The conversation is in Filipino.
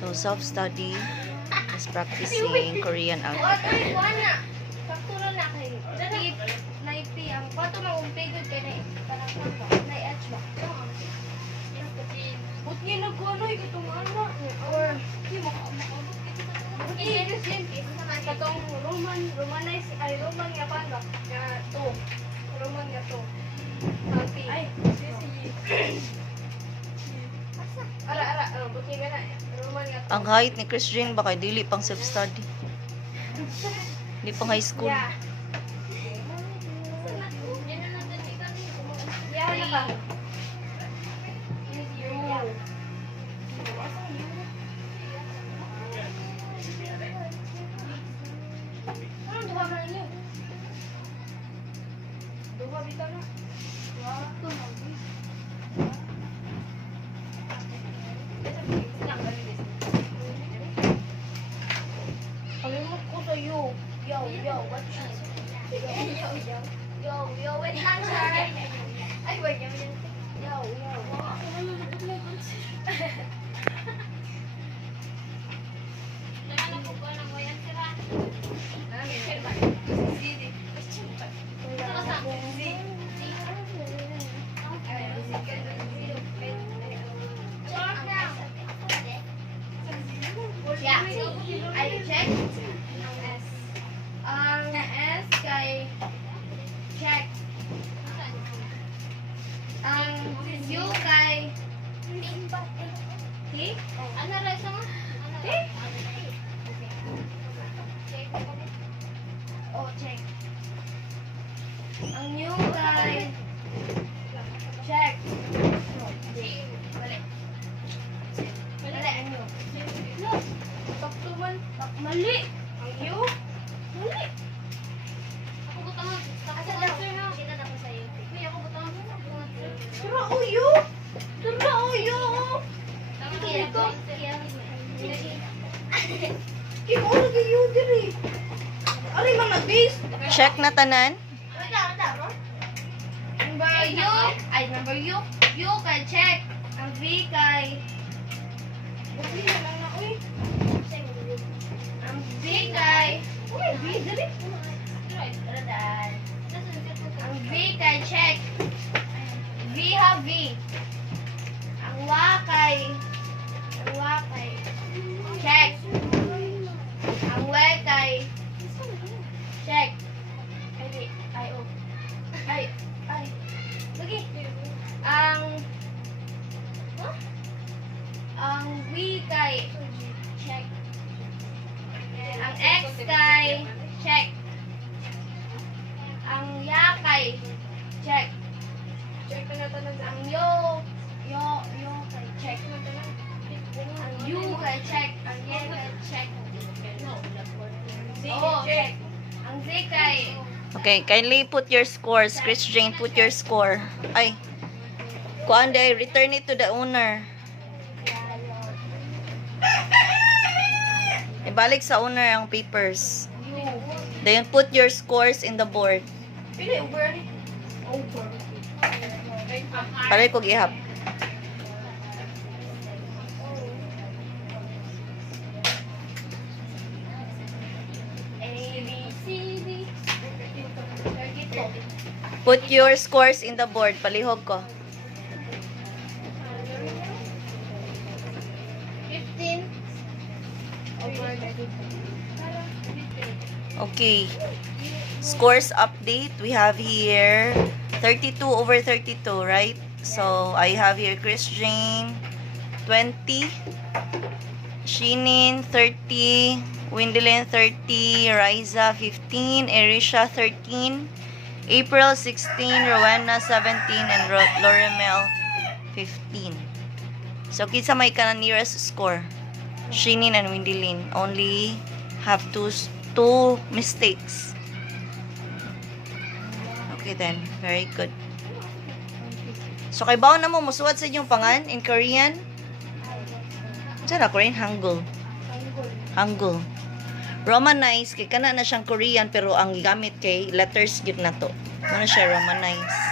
So, self-study is practicing Korean alphabet. Faktura na kayo. Naipi ang pato mag-umpigod kayo na parang kapa. Nai-etch ba? Buti na ko ano, itong ano. Or, hindi makaabot. Buti na siya. Katong Romanize, ay Roman nga pa nga. Nga to. Roman nga to. Happy. Ay, ara, buti ka na. Roman nga to. Ang height ni Chris Jane ba kay dili pang self-study? Hindi pang high school. Yeah. Yeah, na ka. Ano duha man niyo? Duha bitaw na. Kalimut ko sa'yo. Yo, what is Yo, wait, answer. Ay, wait, yo. Yeah, I check. Ang S kay check. Ang U kay T. Ano ra sa mo? T. Oh, check. Ang U kay check. Balik. Ang U. Taktuman. Mali. Ang U. Mali. Ako butangan. Asa doctor na? Kita na ko sa iyo. Kuya, ako butangan mo. Tara, uyo. Tara, uyo. Ito. Kimo lagi yu diri. Ari man nag-base. Check na tanan. Number U. Ay, number U. U kay check. Ang V kay Uy, lang na, uy. Ang V kay uy, V diri. Ang V kay check. V ha V. Ang wa kay check. Ang we kay check. Ay. Lagi. Ang we kay check. Ang X kay check. Ang ya kay check. Check na tanan. Ang yo kay check na tanan. Ang U kay check. Ang Y kay check. Oh, check. Ang Z kay Okay, kindly put your scores. Chris Jane, put your score. Ay. Kuanday, return it to the owner. Ibalik sa owner ang papers. U. Then put your scores in the board. Pili over. Over. Para ko gihap. ABCD. 32. Put your scores in the board. Palihog ko. 15 over 32. Okay. Scores update. We have here 32 over 32, right? So, I have here Chris Jane 20, Shinin 30, Windilyn 30, Riza 15, Erisha 13, April 16, Rowena 17, and Loremel 15. So, kinsa may ka na nearest score? Shinin and Windilyn only have two mistakes. Okay then, very good. So, kay baon na mo, musuwat sa inyong pangan in Korean? Saan na, Korean? Hangul. Hangul. Romanize, kay kana na siyang Korean, pero ang gamit kay letters yun na to. Ano siya, Romanize.